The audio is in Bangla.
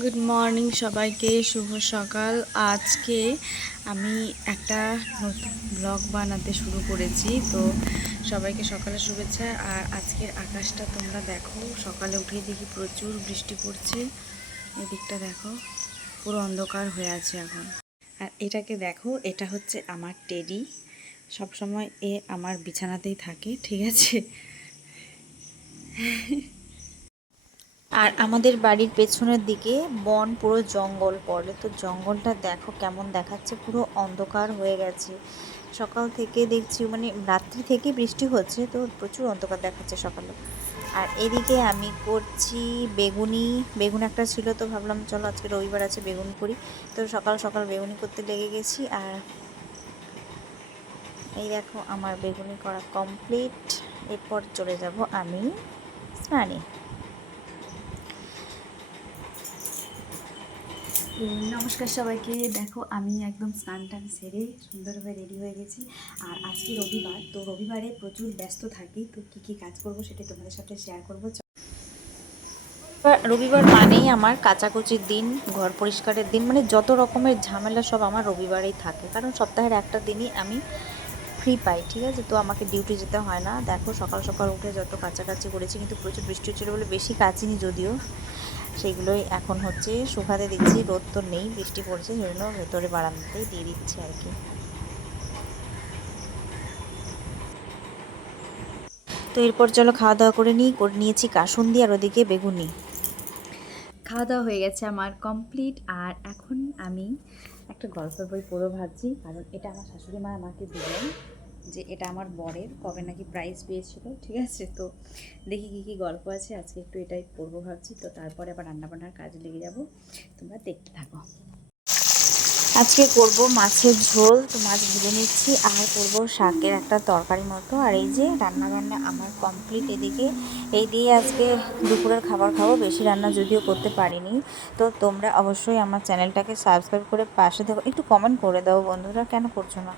গুড মর্নিং সবাইকে, শুভ সকাল। আজকে আমি একটা নতুন ব্লগ বানাতে শুরু করেছি। তো সবাইকে সকালে শুভেচ্ছা। আর আজকের আকাশটা তোমরা দেখো, সকালে উঠে দেখি প্রচুর বৃষ্টি পড়ছে। এদিকটা দেখো, পুরো অন্ধকার হয়ে আছে এখন। আর এটাকে দেখো, এটা হচ্ছে আমার টেডি। সবসময় আমার বিছানাতেই থাকে, ঠিক আছে। আর আমাদের বাড়ির পেছনের দিকে বন, পুরো জঙ্গল পড়ে। তো জঙ্গলটা দেখো কেমন দেখাচ্ছে, পুরো অন্ধকার হয়ে গেছে। সকাল থেকে দেখছি, মানে রাত্রি থেকে বৃষ্টি হচ্ছে, তো প্রচুর অন্ধকার দেখাচ্ছে সকালে। আর এদিকে আমি করছি বেগুন একটা ছিল, তো ভাবলাম চলো আজকে রবিবার আছে বেগুন করি। তো সকাল সকাল বেগুনি করতে লেগে গেছি। আর এই দেখো আমার বেগুনি করা কমপ্লিট। এরপর চলে যাব আমি স্নানে। নমস্কার সবাইকে। দেখো আমি একদম স্নান টান সেরে সুন্দরভাবে রেডি হয়ে গেছি। আর আজকে রবিবার, তো রবিবারে প্রচুর ব্যস্ত থাকি। তো কী কী কাজ করব সেটা তোমাদের সাথে শেয়ার করবো। রবিবার মানেই আমার কাচাকুচির দিন, ঘর পরিষ্কারের দিন, মানে যত রকমের ঝামেলা সব আমার রবিবারেই থাকে। কারণ সপ্তাহের একটা দিনই আমি ফ্রি পাই, ঠিক আছে। তো আমাকে ডিউটি যেতে হয় না। দেখো সকাল সকাল উঠে যত কাছাকাছি করেছি, কিন্তু প্রচুর বৃষ্টি হচ্ছিলো বলে বেশি কাচিনি যদিও। সেইগুলোই এখন হচ্ছে শুকাতে দিচ্ছি। রোদ তো নেই, বৃষ্টি পড়ছে, সেজন্য ভেতরে বারান্দাতেই দিয়ে দিচ্ছি আর কি। তো এরপর চলো খাওয়া দাওয়া করে নিয়েছি কাসুন্দি আর ওদিকে বেগুনি। খাওয়া দাওয়া হয়ে গেছে আমার কমপ্লিট। আর এখন আমি একটা গল্পের বই পড়ে ভাবছি, কারণ এটা আমার শাশুড়ি মা আমাকে দিলেন, যে এটা আমার বরের কবে নাকি প্রাইজ পেয়েছিল, ঠিক আছে। তো দেখি কী কী গল্প আছে, আজকে একটু এটাই পড়বো ভাবছি। তো তারপরে আবার রান্নাবান্নার কাজে লেগে যাব, তোমরা দেখতে থাকো। আজকে করব মাছের ঝোল, তো মাছ ভেজে নিচ্ছি। আর করব শাকের একটা তরকারি মতো। আর এই যে রান্নাবান্না আমার কমপ্লিট। এদিকে এই দিয়ে আজকে দুপুরের খাবার খাবো। বেশি রান্না যদিও করতে পারিনি। তো তোমরা অবশ্যই আমার চ্যানেলটাকে সাবস্ক্রাইব করে পাশে দেখো, একটু কমেন্ট করে দাও বন্ধুরা, কেন করছো না?